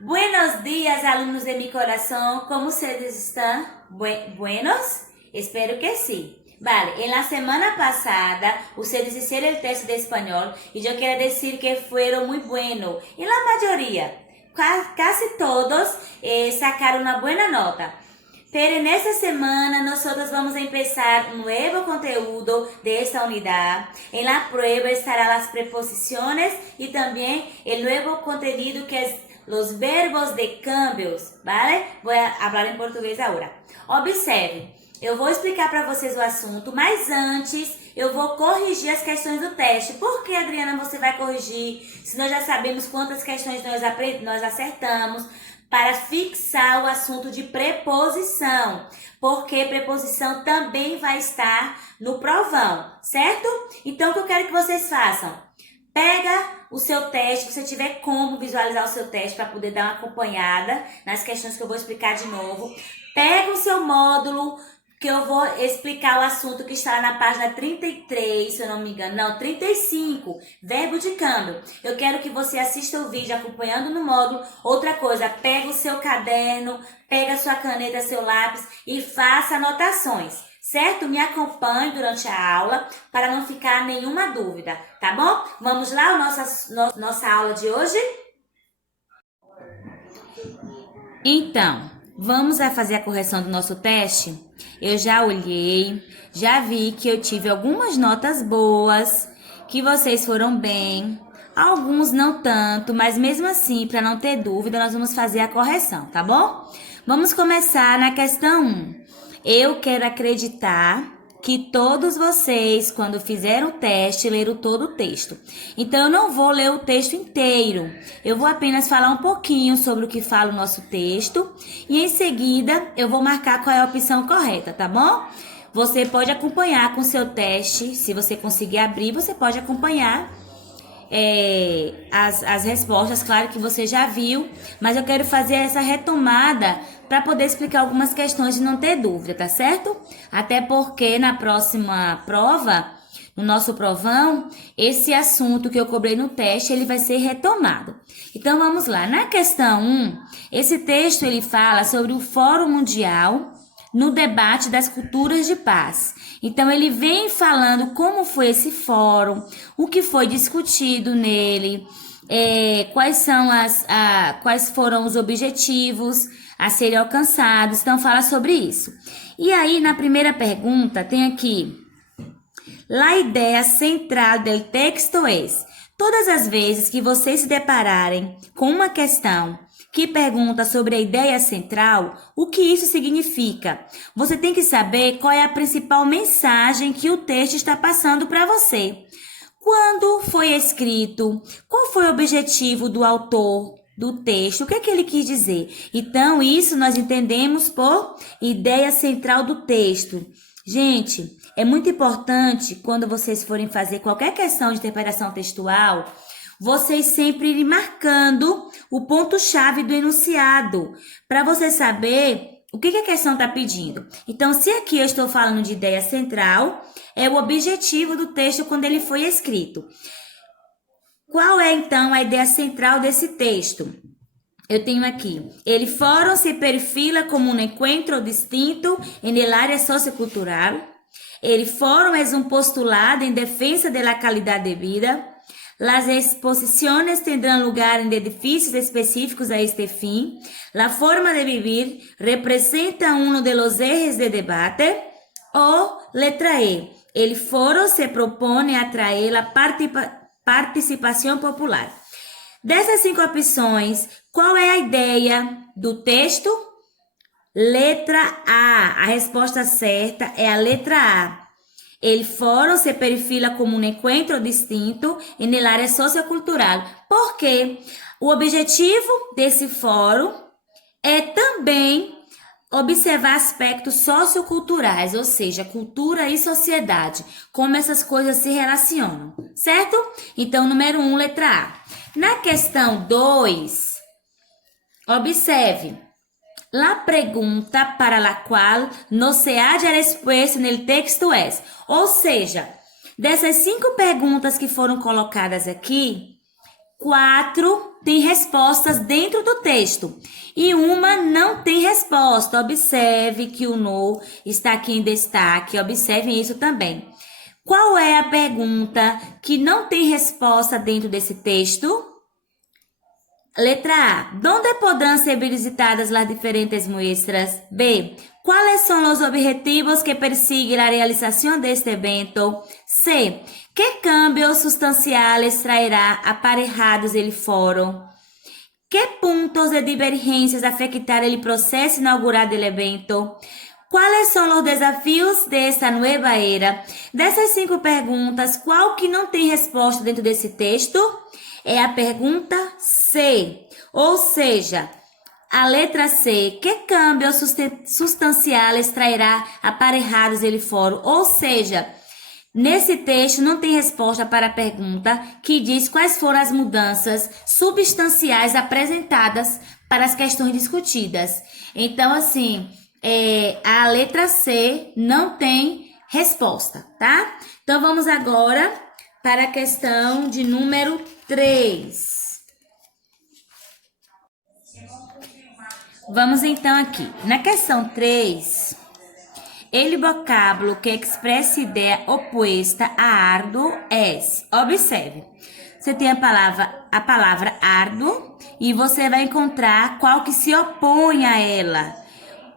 Buenos días, alumnos de mi corazón. ¿Cómo ustedes están? ¿Buenos? Espero que sí. Vale, en la semana pasada ustedes hicieron el test de español y yo quiero decir que fueron muy buenos. En la mayoría, casi todos sacaron una buena nota. Pero en esta semana nosotros vamos a empezar un nuevo conteúdo de esta unidad. En la prueba estarán las preposiciones y también el nuevo contenido que es los verbos de cambios, ¿vale? Vou falar em português agora. Observe, eu vou explicar para vocês o assunto, mas antes eu vou corrigir as questões do teste. Por que, Adriana, você vai corrigir? Se nós já sabemos quantas questões nós acertamos, para fixar o assunto de preposição, porque preposição também vai estar no provão, certo? Então, o que eu quero que vocês façam? Pega o seu teste, se você tiver como visualizar o seu teste para poder dar uma acompanhada nas questões que eu vou explicar de novo. Pega o seu módulo, que eu vou explicar o assunto que está na página 33, se eu não me engano. Não, 35, verbo de câmbio. Eu quero que você assista o vídeo acompanhando no módulo. Outra coisa, pega o seu caderno, pega a sua caneta, seu lápis e faça anotações. Certo? Me acompanhe durante a aula para não ficar nenhuma dúvida, tá bom? Vamos lá, nossa aula de hoje? Então, vamos a fazer a correção do nosso teste? Eu já olhei, já vi que eu tive algumas notas boas, que vocês foram bem, alguns não tanto, mas mesmo assim, para não ter dúvida, nós vamos fazer a correção, tá bom? Vamos começar na questão 1. Eu quero acreditar que todos vocês, quando fizeram o teste, leram todo o texto. Então, eu não vou ler o texto inteiro. Eu vou apenas falar um pouquinho sobre o que fala o nosso texto. E, em seguida, eu vou marcar qual é a opção correta, tá bom? Você pode acompanhar com o seu teste. Se você conseguir abrir, você pode acompanhar as respostas. Claro que você já viu, mas eu quero fazer essa retomada para poder explicar algumas questões e não ter dúvida, tá certo? Até porque na próxima prova, no nosso provão, esse assunto que eu cobrei no teste, ele vai ser retomado. Então, vamos lá. Na questão 1, esse texto ele fala sobre o Fórum Mundial no debate das culturas de paz. Então, ele vem falando como foi esse fórum, o que foi discutido nele, quais foram os objetivos a serem alcançados. Então, fala sobre isso. E aí, na primeira pergunta, tem aqui: la ideia central del texto es: todas as vezes que vocês se depararem com uma questão que pergunta sobre a ideia central, o que isso significa? Você tem que saber qual é a principal mensagem que o texto está passando para você. Quando foi escrito? Qual foi o objetivo do autor do texto? O que é que ele quis dizer? Então, isso nós entendemos por ideia central do texto. Gente, é muito importante quando vocês forem fazer qualquer questão de interpretação textual, vocês sempre irem marcando o ponto-chave do enunciado, para você saber o que a questão está pedindo. Então, se aqui eu estou falando de ideia central, é o objetivo do texto quando ele foi escrito. Qual é, então, a ideia central desse texto? Eu tenho aqui: el fórum se perfila como un encuentro distinto en el área sociocultural. El fórum es un postulado en defensa de la calidad de vida. Las exposiciones tendrán lugar en edificios específicos a este fin. La forma de vivir representa uno de los ejes de debate. O letra E: el foro se propone atraer la participação popular. Dessas 5 opções, qual é a ideia do texto? Letra A. A resposta certa é a letra A. El fórum se perfila como un encuentro distinto en el área sociocultural. Porque o objetivo desse fórum é também observar aspectos socioculturais, ou seja, cultura e sociedade, como essas coisas se relacionam, certo? Então, número 1, letra A. Na questão 2, observe: la pregunta para la cual no se halla respuesta en el texto es. Ou seja, dessas 5 perguntas que foram colocadas aqui, 4 têm respostas dentro do texto e uma não tem resposta. Observe que o no está aqui em destaque, observem isso também. Qual é a pergunta que não tem resposta dentro desse texto? Letra A. ¿Dónde podrán ser visitadas las diferentes muestras? B. ¿Cuáles son los objetivos que persigue la realización de este evento? C. ¿Qué cambios sustanciales traerá aparejados el foro? ¿Qué puntos de divergencias afectar el proceso inaugural del evento? ¿Cuáles são os desafios dessa nova era? Dessas 5 perguntas, qual que não tem resposta dentro desse texto? É a pergunta C. Ou seja, a letra C. Que cambios sustanciais trairá aparejados ele foro? Ou seja, nesse texto não tem resposta para a pergunta que diz quais foram as mudanças substanciais apresentadas para as questões discutidas. Então, assim, a letra C não tem resposta, tá? Então, vamos agora para a questão de número 3. Vamos então aqui. Na questão 3, el vocábulo que expressa ideia oposta a árduo é. Observe. Você tem a palavra árduo e você vai encontrar qual que se opõe a ela.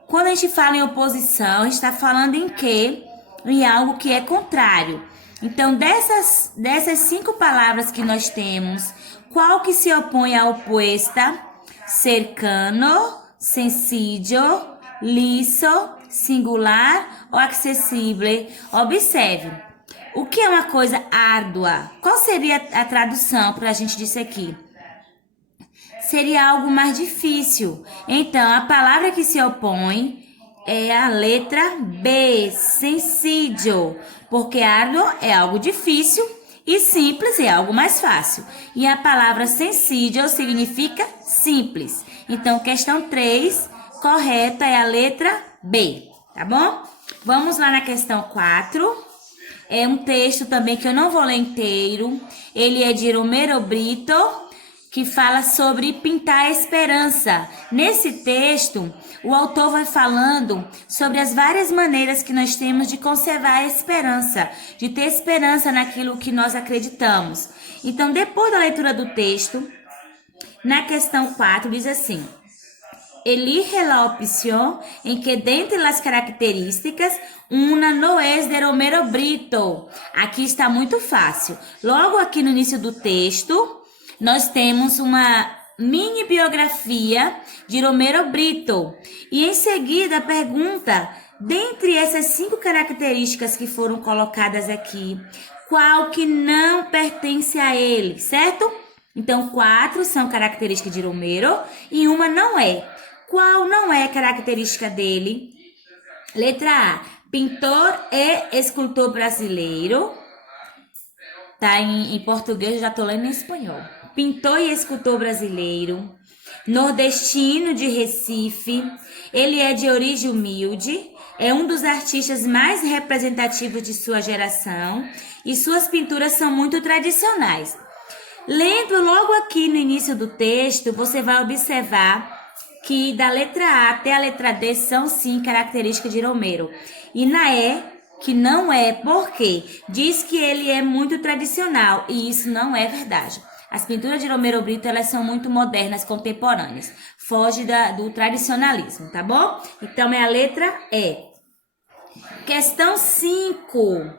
Quando a gente fala em oposição, a gente está falando em quê? Em algo que é contrário. Então, dessas 5 palavras que nós temos, qual que se opõe à oposta? Cercano, sencillo, liso, singular ou acessível? Observe. O que é uma coisa árdua? Qual seria a tradução para a gente disso aqui? Seria algo mais difícil. Então, a palavra que se opõe é a letra B, sencillo, porque árduo é algo difícil e simples é algo mais fácil. E a palavra sencillo significa simples. Então, questão 3, correta é a letra B, tá bom? Vamos lá na questão 4. É um texto também que eu não vou ler inteiro. Ele é de Romero Brito, que fala sobre pintar a esperança. Nesse texto, o autor vai falando sobre as várias maneiras que nós temos de conservar a esperança, de ter esperança naquilo que nós acreditamos. Então, depois da leitura do texto, na questão 4, diz assim: elige la opción en que dentre las características una no es de Romero Brito. Aqui está muito fácil. Logo aqui no início do texto, nós temos uma mini biografia de Romero Brito. E em seguida pergunta, dentre essas 5 características que foram colocadas aqui, qual que não pertence a ele, certo? Então, 4 são características de Romero e uma não é. Qual não é característica dele? Letra A, pintor e escultor brasileiro. Tá em português, eu já tô lendo em espanhol. Pintor e escultor brasileiro, nordestino de Recife, ele é de origem humilde, é um dos artistas mais representativos de sua geração e suas pinturas são muito tradicionais. Lendo logo aqui no início do texto, você vai observar que da letra A até a letra D são sim características de Romero. E na E, que não é, porque diz que ele é muito tradicional e isso não é verdade. As pinturas de Romero Brito, elas são muito modernas, contemporâneas. Foge do tradicionalismo, tá bom? Então, é a letra E. Questão 5.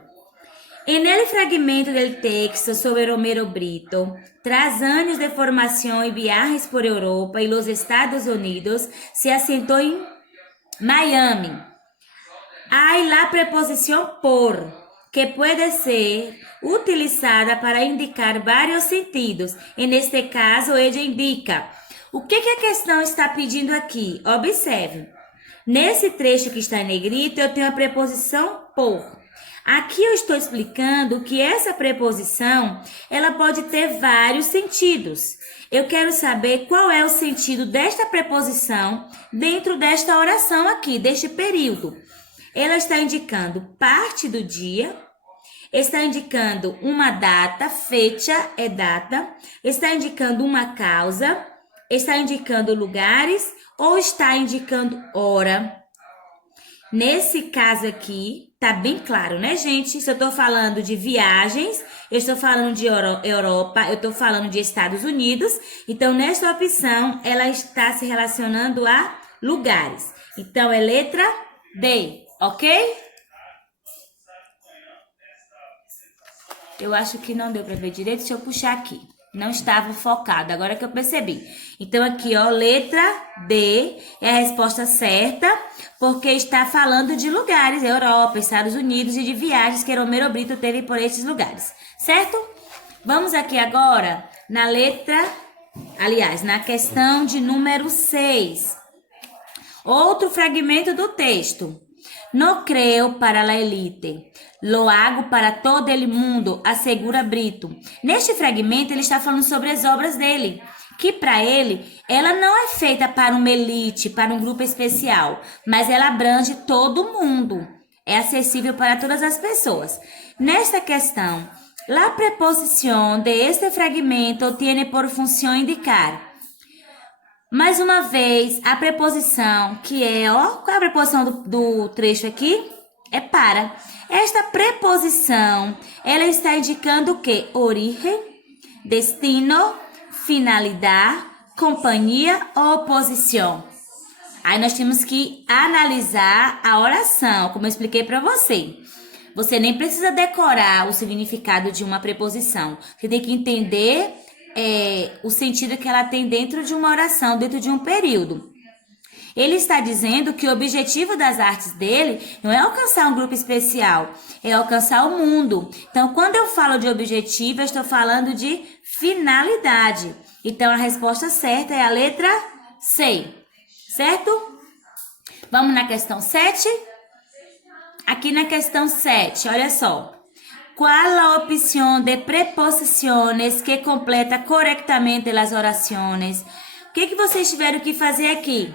En el fragmento del texto sobre Romero Brito, tras años de formación y viajes por Europa y los Estados Unidos, se asentó en Miami. Hay la preposición por, que puede ser utilizada para indicar vários sentidos. Neste caso, ella indica. O que a questão está pedindo aqui? Observe. Nesse trecho que está em negrito, eu tenho a preposição por. Aqui eu estou explicando que essa preposição, ela pode ter vários sentidos. Eu quero saber qual é o sentido desta preposição dentro desta oração aqui, deste período. Ela está indicando parte do dia, Está indicando uma data, fecha é data, está indicando uma causa, está indicando lugares ou está indicando hora. Nesse caso aqui, tá bem claro, né, gente? Se eu tô falando de viagens, eu estou falando de Europa, eu estou falando de Estados Unidos. Então, nesta opção, ela está se relacionando a lugares. Então, é letra D, ok? Eu acho que não deu para ver direito, deixa eu puxar aqui. Não estava focado, agora que eu percebi. Então, aqui, ó, letra D é a resposta certa, porque está falando de lugares, Europa, Estados Unidos e de viagens que Romero Brito teve por esses lugares, certo? Vamos aqui agora na na questão de número 6. Outro fragmento do texto. No creo para la elite, lo hago para todo el mundo, assegura Brito. Neste fragmento, ele está falando sobre as obras dele, que para ele, ela não é feita para uma elite, para um grupo especial, mas ela abrange todo mundo, é acessível para todas as pessoas. Nesta questão, la preposición de este fragmento tiene por função indicar. Mais uma vez, a preposição que é, ó, qual é a preposição do trecho aqui? É para. Esta preposição, ela está indicando o quê? Origem, destino, finalidade, companhia ou posição. Aí nós temos que analisar a oração, como eu expliquei para você. Você nem precisa decorar o significado de uma preposição. Você tem que entender o sentido que ela tem dentro de uma oração, dentro de um período. Ele está dizendo que o objetivo das artes dele não é alcançar um grupo especial, é alcançar o mundo. Então, quando eu falo de objetivo, eu estou falando de finalidade. Então, a resposta certa é a letra C, certo? Vamos na questão 7? Aqui na questão 7, olha só. Qual a opção de preposições que completa corretamente as orações? O que vocês tiveram que fazer aqui?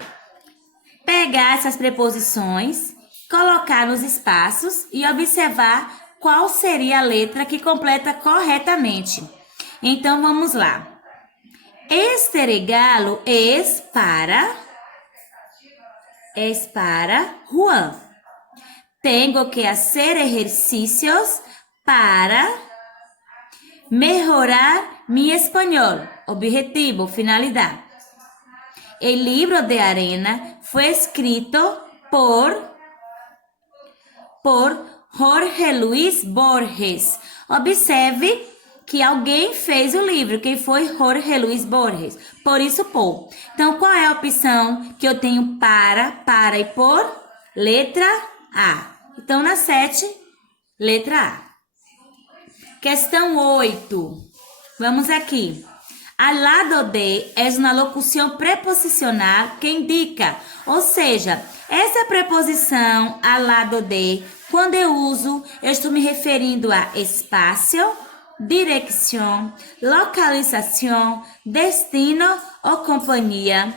Pegar essas preposições, colocar nos espaços e observar qual seria a letra que completa corretamente. Então, vamos lá. Este regalo es para Juan. Tengo que hacer ejercicios para melhorar mi español. Objetivo, finalidade. El libro de arena fue escrito por Jorge Luis Borges. Observe que alguém fez o livro. Quem foi? Jorge Luis Borges. Por isso, por. Então, qual é a opção que eu tenho para e por? Letra A. Então, na 7, letra A. Questão 8. Vamos aqui. Al lado de é uma locução preposicional que indica, ou seja, essa preposição al lado de, quando eu uso, eu estou me referindo a espaço, direção, localização, destino ou companhia.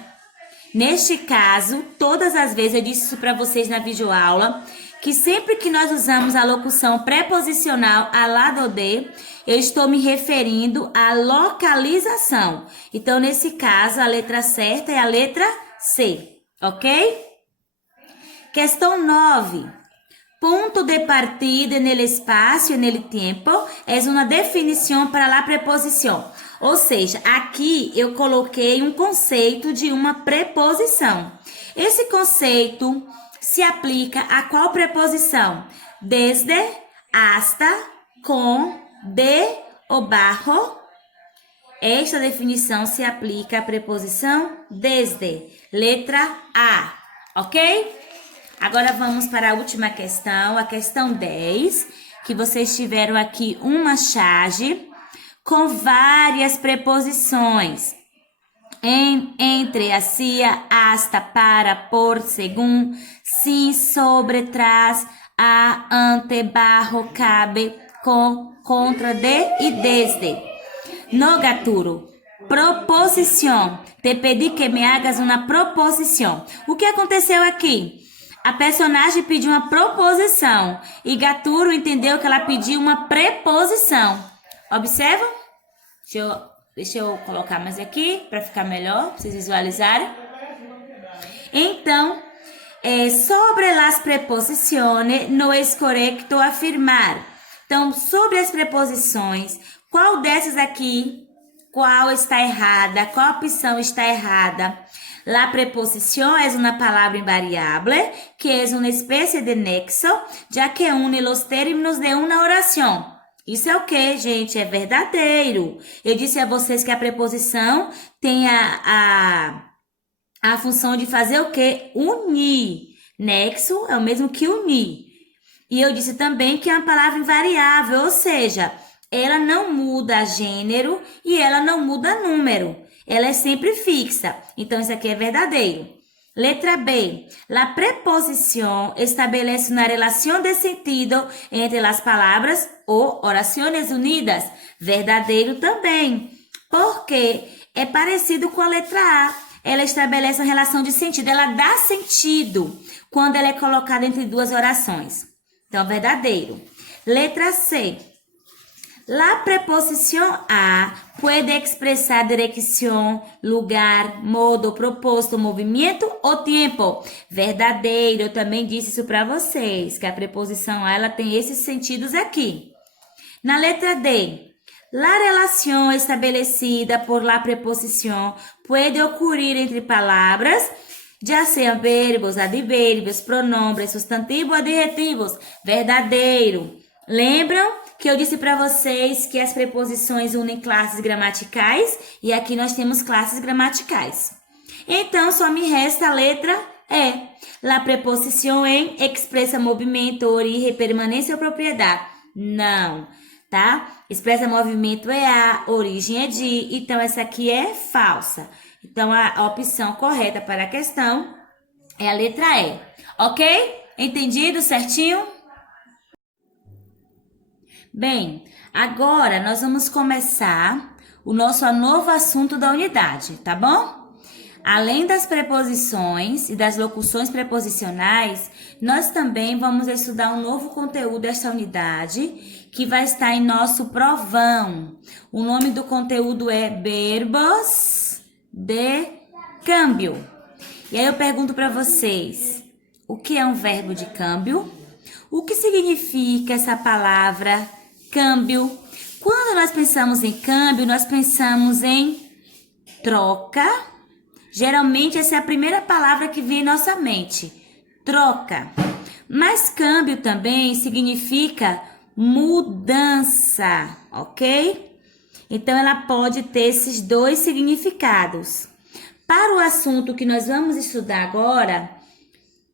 Neste caso, todas as vezes, eu disse isso para vocês na videoaula, que sempre que nós usamos a locução preposicional ao lado de, eu estou me referindo à localização. Então, nesse caso, a letra certa é a letra C, ok? Questão 9. Punto de partida no espaço e no tempo é uma definição para a preposição. Ou seja, aqui eu coloquei um conceito de uma preposição. Esse conceito se aplica a qual preposição? Desde, hasta, com, de ou bajo. Esta definição se aplica à preposição desde. Letra A, ok? Agora vamos para a última questão, a questão 10, que vocês tiveram aqui uma charge com várias preposições. Entre, hacia, hasta, para, por, según, sim, sobre, tras, a, ante, bajo, cabe, com, contra, de e desde. No gaturo, proposição. Te pedi que me hagas uma proposição. O que aconteceu aqui? A personagem pediu uma proposição e Gaturo entendeu que ela pediu uma preposição. Observam? Deixa eu colocar mais aqui para ficar melhor, para vocês visualizarem. Então, sobre las preposiciones no es correcto afirmar. Então, sobre as preposições, qual dessas aqui, qual está errada, qual opção está errada? La preposición es una palabra invariable, que es una especie de nexo, ya que une los términos de una oración. Isso é o que, gente? É verdadeiro. Eu disse a vocês que a preposição tem a função de fazer o quê? Unir. Nexo é o mesmo que unir. E eu disse também que é uma palavra invariável, ou seja, ela não muda gênero e ela não muda número. Ela é sempre fixa. Então, isso aqui é verdadeiro. Letra B. La preposición establece una relación de sentido entre las palabras ou orações unidas. Verdadeiro também. Porque é parecido com a letra A. Ela estabelece uma relação de sentido. Ela dá sentido quando ela é colocada entre duas orações. Então, verdadeiro. Letra C. La preposición a puede expresar dirección, lugar, modo, propósito, movimento ou tempo. Verdadeiro, eu também disse isso para vocês, que a preposição a ela tem esses sentidos aqui. Na letra D, la relación estabelecida por la preposición puede ocurrir entre palavras, ya sean verbos, advérbios, pronombres, sustantivos, adjetivos. Verdadeiro. Lembram que eu disse para vocês que as preposições unem classes gramaticais e aqui nós temos classes gramaticais. Então, só me resta a letra E. La preposición en expressa movimento, origem, permanência ou propriedade. Não, tá? Expressa movimento é A, origem é de, então essa aqui é falsa. Então, a opção correta para a questão é a letra E. Ok? Entendido certinho? Bem, agora nós vamos começar o nosso novo assunto da unidade, tá bom? Além das preposições e das locuções preposicionais, nós também vamos estudar um novo conteúdo desta unidade, que vai estar em nosso provão. O nome do conteúdo é Verbos de Câmbio. E aí eu pergunto para vocês, o que é um verbo de câmbio? O que significa essa palavra câmbio? Quando nós pensamos em câmbio, nós pensamos em troca. Geralmente, essa é a primeira palavra que vem em nossa mente. Troca. Mas câmbio também significa mudança, ok? Então, ela pode ter esses dois significados. Para o assunto que nós vamos estudar agora,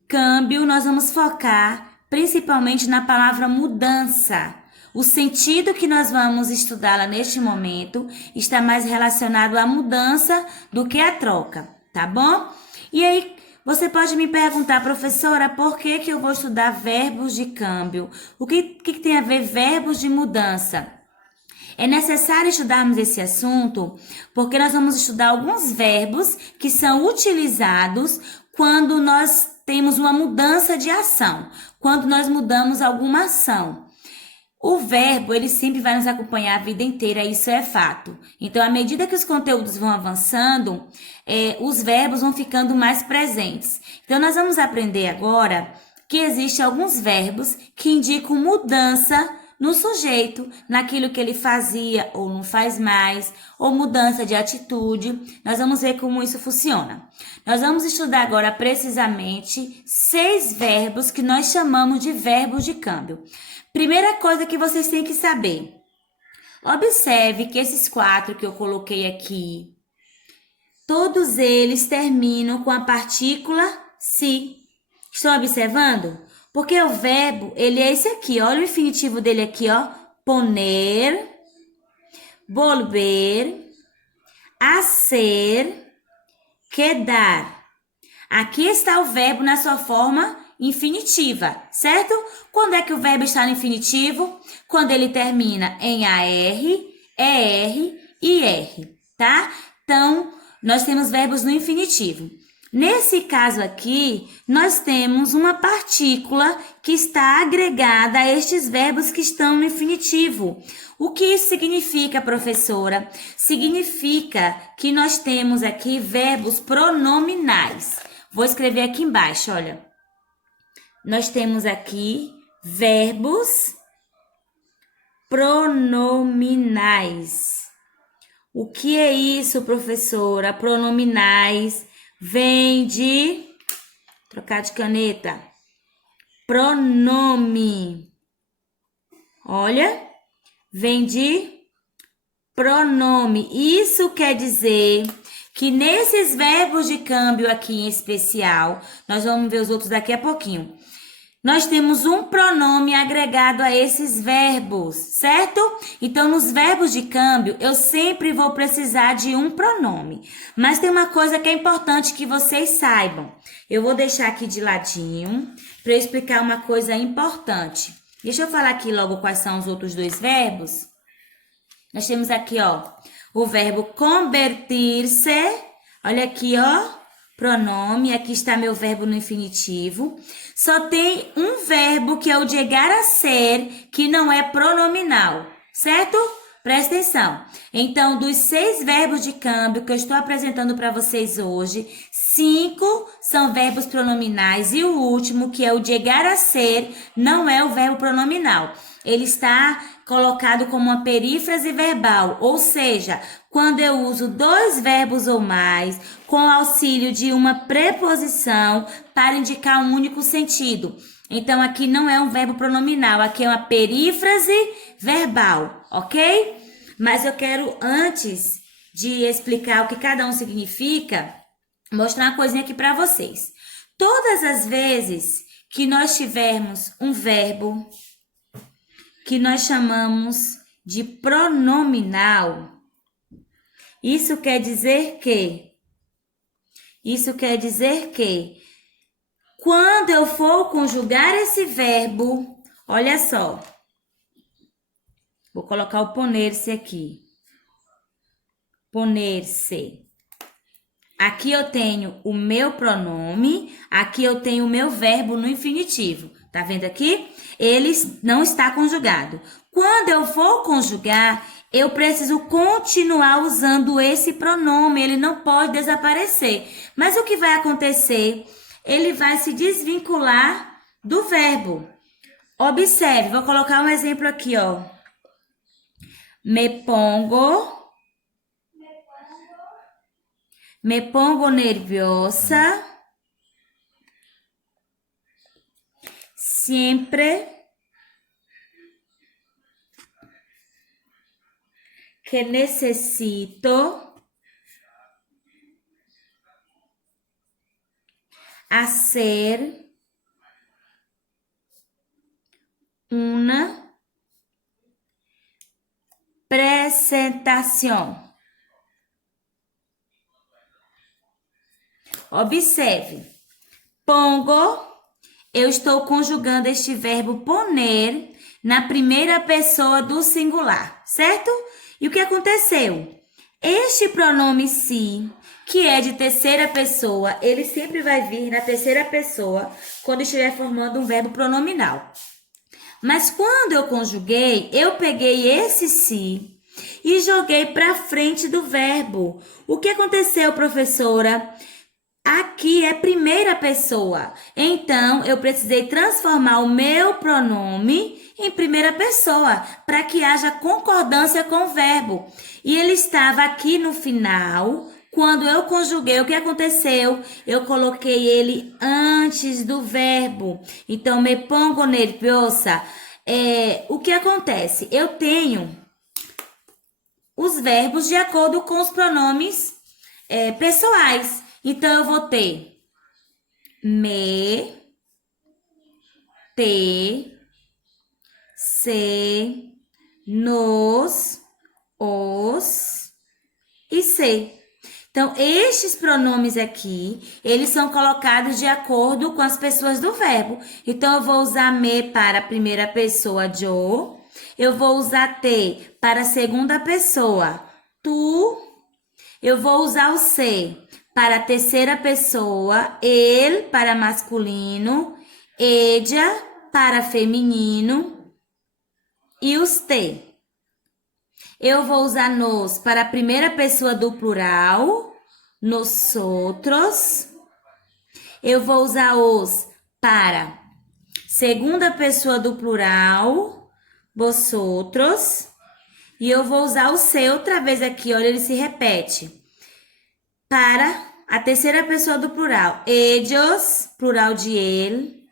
câmbio, nós vamos focar principalmente na palavra mudança. O sentido que nós vamos estudá-la neste momento está mais relacionado à mudança do que à troca, tá bom? E aí, você pode me perguntar, professora, por que eu vou estudar verbos de câmbio? O que tem a ver verbos de mudança? É necessário estudarmos esse assunto porque nós vamos estudar alguns verbos que são utilizados quando nós temos uma mudança de ação, quando nós mudamos alguma ação. O verbo, ele sempre vai nos acompanhar a vida inteira, isso é fato. Então, à medida que os conteúdos vão avançando, os verbos vão ficando mais presentes. Então, nós vamos aprender agora que existem alguns verbos que indicam mudança no sujeito, naquilo que ele fazia ou não faz mais, ou mudança de atitude. Nós vamos ver como isso funciona. Nós vamos estudar agora precisamente 6 verbos que nós chamamos de verbos de câmbio. Primeira coisa que vocês têm que saber. Observe que esses 4 que eu coloquei aqui, todos eles terminam com a partícula si. Estão observando? Porque o verbo, ele é esse aqui, olha o infinitivo dele aqui, ó. Poner, volver, hacer, quedar. Aqui está o verbo na sua forma infinitiva, certo? Quando é que o verbo está no infinitivo? Quando ele termina em AR, ER e R, tá? Então, nós temos verbos no infinitivo. Nesse caso aqui, nós temos uma partícula que está agregada a estes verbos que estão no infinitivo. O que isso significa, professora? Significa que nós temos aqui verbos pronominais. Vou escrever aqui embaixo, olha. Nós temos aqui verbos pronominais. O que é isso, professora? Pronominais vem de... Trocar de caneta. Pronome. Olha, vem de pronome. Isso quer dizer que nesses verbos de câmbio aqui em especial, nós vamos ver os outros daqui a pouquinho. Nós temos um pronome agregado a esses verbos, certo? Então, nos verbos de câmbio, eu sempre vou precisar de um pronome. Mas tem uma coisa que é importante que vocês saibam. Eu vou deixar aqui de ladinho para eu explicar uma coisa importante. Deixa eu falar aqui logo quais são os outros dois verbos. Nós temos aqui, ó, o verbo convertir-se. Olha aqui, ó. Pronome, aqui está meu verbo no infinitivo. Só tem um verbo que é o de chegar a ser, que não é pronominal, certo? Presta atenção. Então, dos 6 verbos de câmbio que eu estou apresentando para vocês hoje, 5 são verbos pronominais e o último, que é o de chegar a ser, não é o verbo pronominal. Ele está colocado como uma perífrase verbal, ou seja, quando eu uso 2 verbos ou mais, com auxílio de uma preposição para indicar um único sentido. Então, aqui não é um verbo pronominal, aqui é uma perífrase verbal, ok? Mas eu quero, antes de explicar o que cada um significa, mostrar uma coisinha aqui para vocês. Todas as vezes que nós tivermos um verbo que nós chamamos de pronominal, isso quer dizer que quando eu for conjugar esse verbo, olha só, vou colocar o poner-se aqui. Poner-se. Aqui eu tenho o meu pronome, aqui eu tenho o meu verbo no infinitivo. Tá vendo aqui? Ele não está conjugado. Quando eu for conjugar, eu preciso continuar usando esse pronome, ele não pode desaparecer. Mas o que vai acontecer? Ele vai se desvincular do verbo. Observe, vou colocar um exemplo aqui, ó. Me pongo nerviosa siempre que necesito hacer una presentación. Observe, pongo, eu estou conjugando este verbo poner na primeira pessoa do singular, certo? E o que aconteceu? Este pronome si, que é de terceira pessoa, ele sempre vai vir na terceira pessoa quando estiver formando um verbo pronominal. Mas quando eu conjuguei, eu peguei esse si e joguei para frente do verbo. O que aconteceu, professora? Aqui é primeira pessoa, então eu precisei transformar o meu pronome em primeira pessoa, para que haja concordância com o verbo. E ele estava aqui no final, quando eu conjuguei, o que aconteceu? Eu coloquei ele antes do verbo. Então, me pongo nerviosa. O que acontece? Eu tenho os verbos de acordo com os pronomes pessoais. Então, eu vou ter me, te, se, nos, os e se. Então, estes pronomes aqui, eles são colocados de acordo com as pessoas do verbo. Então, eu vou usar me para a primeira pessoa, yo. Eu vou usar te para a segunda pessoa, tu. Eu vou usar o se para a terceira pessoa, ele para masculino, ella para feminino e usted. Eu vou usar nos para a primeira pessoa do plural, nosotros. Eu vou usar os para segunda pessoa do plural, vosotros. E eu vou usar o seu outra vez aqui, olha, ele se repete. Para a terceira pessoa do plural, ellos, plural de ele,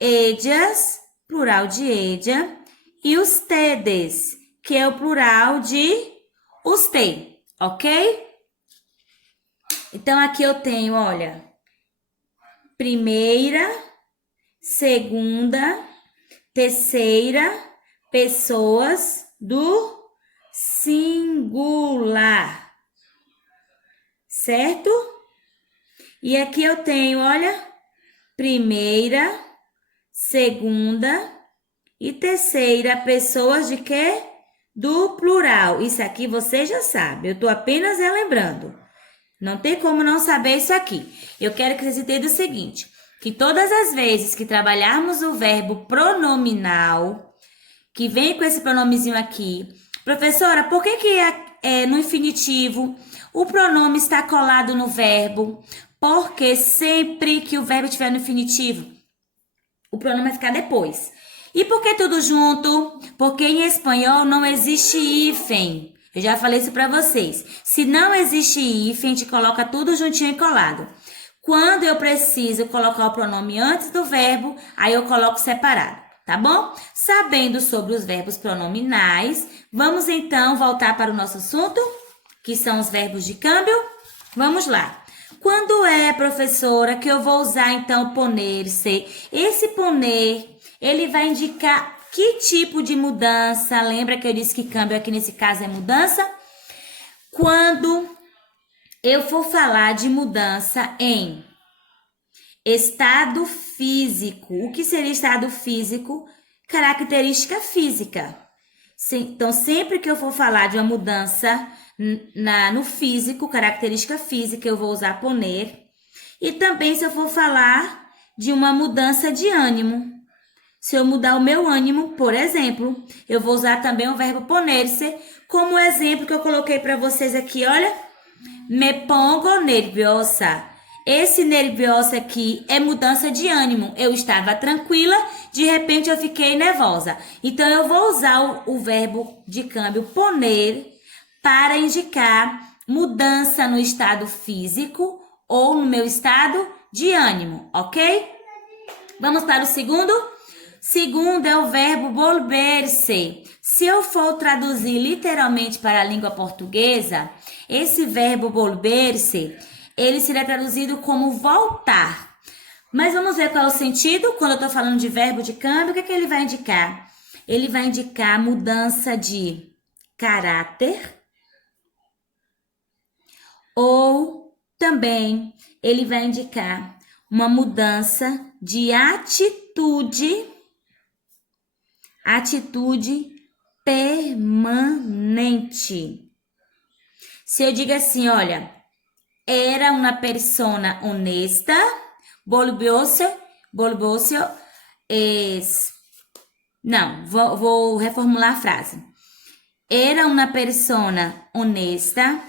ellas, plural de ella, e ustedes, que é o plural de usted, ok? Então, aqui eu tenho, olha, primeira, segunda, terceira, pessoas do singular, certo? E aqui eu tenho, olha, primeira, segunda e terceira, pessoas de quê? Do plural. Isso aqui você já sabe, eu tô apenas relembrando. Não tem como não saber isso aqui. Eu quero que vocês entendam o seguinte, que todas as vezes que trabalharmos o verbo pronominal, que vem com esse pronomezinho aqui, professora, por que no infinitivo o pronome está colado no verbo? Porque sempre que o verbo estiver no infinitivo, o pronome vai ficar depois. E por que tudo junto? Porque em espanhol não existe hífen. Eu já falei isso para vocês. Se não existe hífen, a gente coloca tudo juntinho e colado. Quando eu preciso colocar o pronome antes do verbo, aí eu coloco separado, tá bom? Sabendo sobre os verbos pronominais, vamos então voltar para o nosso assunto, que são os verbos de câmbio. Vamos lá. Quando é, professora, que eu vou usar então poner-se? Esse poner, ele vai indicar que tipo de mudança? Lembra que eu disse que câmbio aqui nesse caso é mudança? Quando eu for falar de mudança em estado físico. O que seria estado físico? Característica física. Então, sempre que eu for falar de uma mudança no físico, característica física, eu vou usar poner. E também se eu for falar de uma mudança de ânimo. Se eu mudar o meu ânimo, por exemplo, eu vou usar também o verbo poner-se, como o exemplo que eu coloquei para vocês aqui, olha. Me pongo nerviosa. Esse nerviosa aqui é mudança de ânimo. Eu estava tranquila, de repente eu fiquei nervosa. Então, eu vou usar o verbo de câmbio poner para indicar mudança no estado físico ou no meu estado de ânimo, ok? Vamos para o segundo? Segundo é o verbo volver-se. Se eu for traduzir literalmente para a língua portuguesa, esse verbo volver-se, ele será traduzido como voltar. Mas vamos ver qual é o sentido quando eu estou falando de verbo de câmbio. O que ele vai indicar? Ele vai indicar mudança de caráter ou também ele vai indicar uma mudança de atitude permanente. Se eu digo assim, olha, era uma persona honesta, volvióse es... Não, vou reformular a frase. Era uma persona honesta,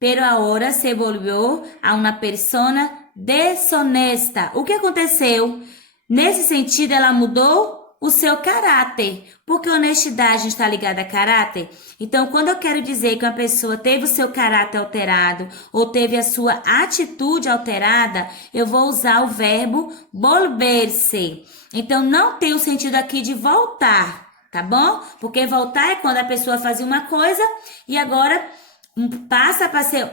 pero ahora se volvió a uma persona desonesta. O que aconteceu? Nesse sentido, ela mudou o seu caráter, porque honestidade está ligada a caráter. Então, quando eu quero dizer que uma pessoa teve o seu caráter alterado ou teve a sua atitude alterada, eu vou usar o verbo volver-se. Então, não tem o sentido aqui de voltar, tá bom? Porque voltar é quando a pessoa fazia uma coisa e agora passa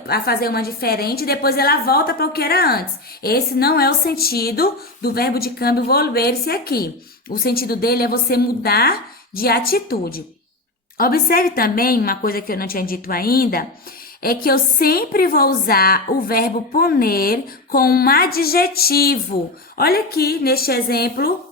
a fazer uma diferente, depois ela volta para o que era antes. Esse não é o sentido do verbo de câmbio volver-se aqui. O sentido dele é você mudar de atitude. Observe também, uma coisa que eu não tinha dito ainda, é que eu sempre vou usar o verbo poner com um adjetivo. Olha aqui, neste exemplo,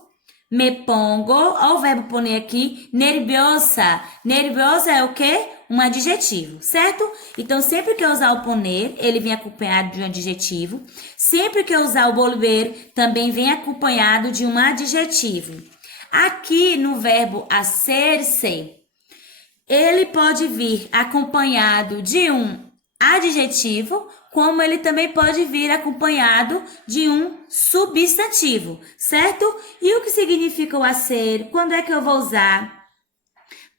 me pongo, olha o verbo poner aqui, nerviosa. Nerviosa é o quê? um adjetivo, certo? Então, sempre que eu usar o poner, ele vem acompanhado de um adjetivo. Sempre que eu usar o volver, também vem acompanhado de um adjetivo. Aqui no verbo hacer-se, ele pode vir acompanhado de um adjetivo, como ele também pode vir acompanhado de um substantivo, certo? E o que significa o hacer? Quando é que eu vou usar?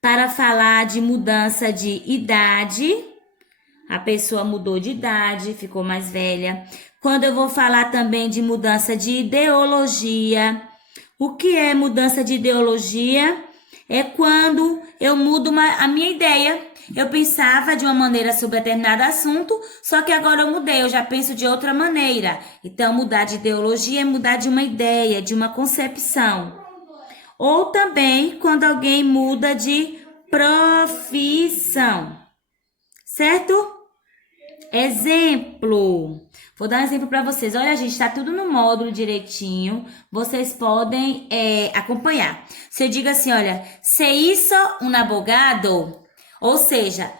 Para falar de mudança de idade, a pessoa mudou de idade, ficou mais velha. Quando eu vou falar também de mudança de ideologia. O que é mudança de ideologia? É quando eu mudo a minha ideia. Eu pensava de uma maneira sobre determinado assunto, só que agora eu mudei, eu já penso de outra maneira. Então, mudar de ideologia é mudar de uma ideia, de uma concepção. Ou também quando alguém muda de profissão, certo? Exemplo. Vou dar um exemplo para vocês. Olha, gente, tá tudo no módulo direitinho. Vocês podem acompanhar. Se eu digo assim, olha, se hizo un abogado, ou seja,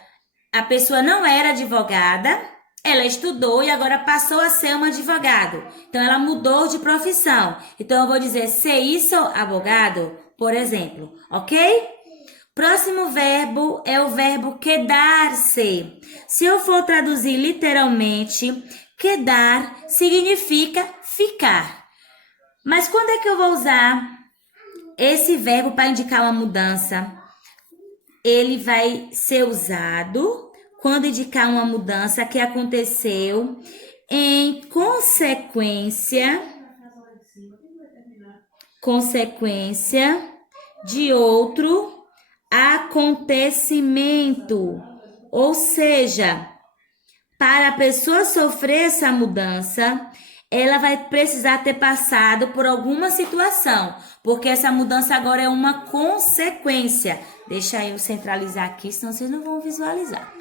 a pessoa não era advogada, ela estudou e agora passou a ser uma advogado. Então, ela mudou de profissão. Então, eu vou dizer se hizo abogado, por exemplo, ok? Próximo verbo é o verbo quedar-se. Se eu for traduzir literalmente, quedar significa ficar. Mas quando é que eu vou usar esse verbo para indicar uma mudança? Ele vai ser usado quando indicar uma mudança que aconteceu em consequência de outro acontecimento. Ou seja, para a pessoa sofrer essa mudança, ela vai precisar ter passado por alguma situação, porque essa mudança agora é uma consequência. Deixa eu centralizar aqui, senão vocês não vão visualizar,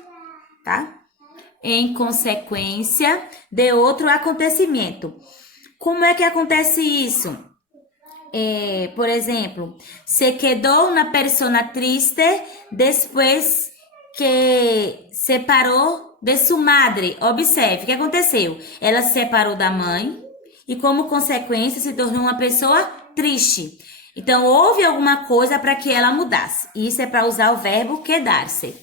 tá? Em consequência de outro acontecimento. Como é que acontece isso? Por exemplo, se quedó una persona triste después que separou de sua madre. Observe, o que aconteceu? Ela se separou da mãe e, como consequência, se tornou uma pessoa triste. Então, houve alguma coisa para que ela mudasse. Isso é para usar o verbo quedar-se.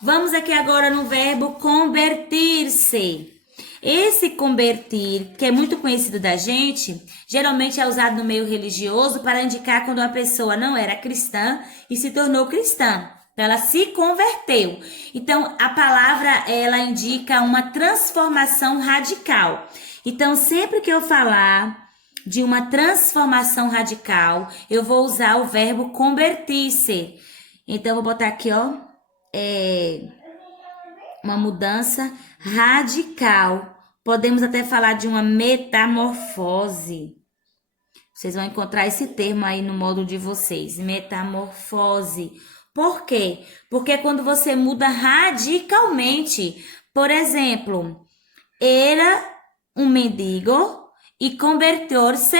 Vamos aqui agora no verbo convertir-se. Esse convertir, que é muito conhecido da gente, geralmente é usado no meio religioso para indicar quando uma pessoa não era cristã e se tornou cristã. Ela se converteu. Então, a palavra, ela indica uma transformação radical. Então, sempre que eu falar de uma transformação radical, eu vou usar o verbo convertir-se. Então, eu vou botar aqui, ó, uma mudança radical. Podemos até falar de uma metamorfose. Vocês vão encontrar esse termo aí no módulo de vocês, metamorfose. Por quê? Porque é quando você muda radicalmente. Por exemplo, era um mendigo e converteu-se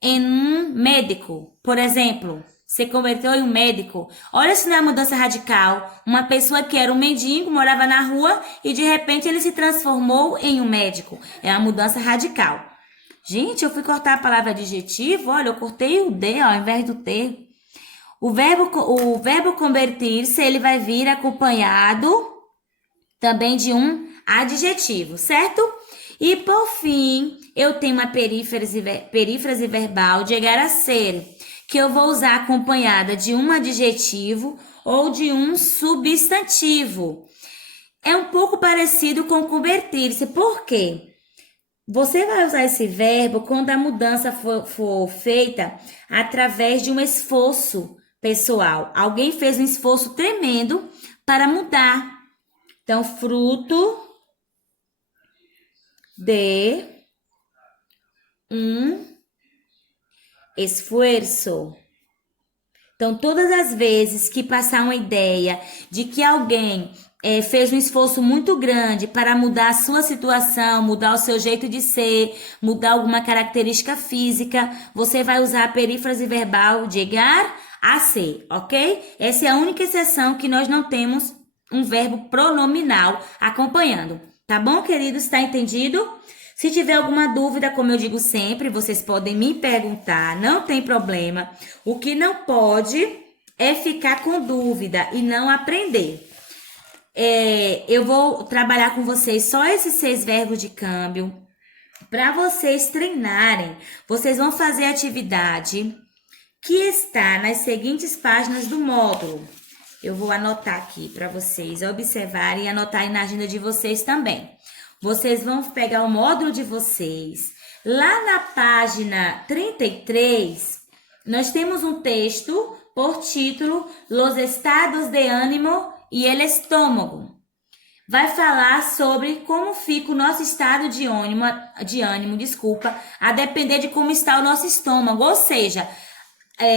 em um médico. Por exemplo, se converteu em um médico. Olha se não é mudança radical. Uma pessoa que era um mendigo, morava na rua e de repente ele se transformou em um médico. É uma mudança radical. Gente, eu fui cortar a palavra adjetivo. Olha, eu cortei o D ao invés do T. O verbo convertir-se, ele vai vir acompanhado também de um adjetivo, certo? E por fim, eu tenho uma perífrase verbal de chegar a ser, que eu vou usar acompanhada de um adjetivo ou de um substantivo. É um pouco parecido com convertir-se. Por quê? Você vai usar esse verbo quando a mudança for feita através de um esforço pessoal. Alguém fez um esforço tremendo para mudar. Então, fruto de um esforço. Então, todas as vezes que passar uma ideia de que alguém fez um esforço muito grande para mudar a sua situação, mudar o seu jeito de ser, mudar alguma característica física, você vai usar a perífrase verbal de chegar a ser, ok? Essa é a única exceção que nós não temos um verbo pronominal acompanhando. Tá bom, queridos? Tá entendido? Se tiver alguma dúvida, como eu digo sempre, vocês podem me perguntar, não tem problema. O que não pode é ficar com dúvida e não aprender. Eu vou trabalhar com vocês só esses 6 verbos de câmbio. Para vocês treinarem, vocês vão fazer a atividade que está nas seguintes páginas do módulo. Eu vou anotar aqui para vocês observarem e anotarem na agenda de vocês também. Vocês vão pegar o módulo de vocês. Lá na página 33, nós temos um texto por título Los estados de ánimo e el estômago. Vai falar sobre como fica o nosso estado de ânimo, a depender de como está o nosso estômago. Ou seja,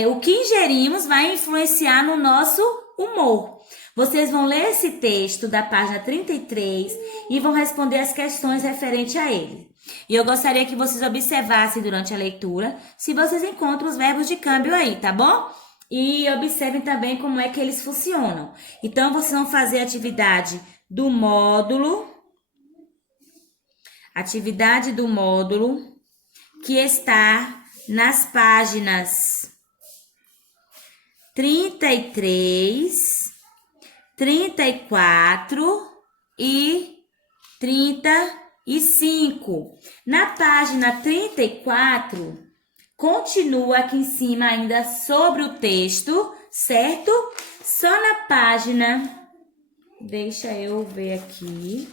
o que ingerimos vai influenciar no nosso humor. Vocês vão ler esse texto da página 33 e vão responder as questões referentes a ele. E eu gostaria que vocês observassem durante a leitura se vocês encontram os verbos de câmbio aí, tá bom? E observem também como é que eles funcionam. Então, vocês vão fazer a atividade do módulo, que está nas páginas 33, 34 e 35. Na página 34, continua aqui em cima ainda sobre o texto, certo? Só na página... Deixa eu ver aqui.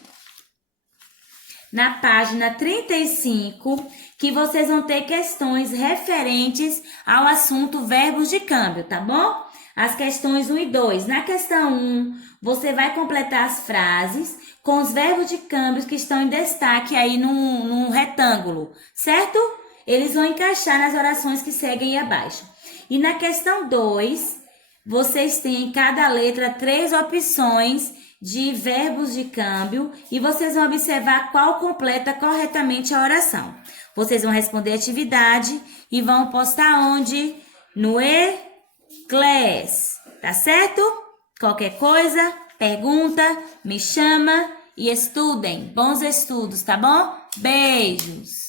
Na página 35, que vocês vão ter questões referentes ao assunto verbos de câmbio, tá bom? As questões 1 e 2. Na questão 1, você vai completar as frases com os verbos de câmbio que estão em destaque aí num retângulo, certo? Eles vão encaixar nas orações que seguem aí abaixo. E na questão 2, vocês têm em cada letra 3 opções de verbos de câmbio e vocês vão observar qual completa corretamente a oração. Vocês vão responder a atividade e vão postar onde? No e-class, tá certo? Qualquer coisa, pergunta, me chama e estudem. Bons estudos, tá bom? Beijos!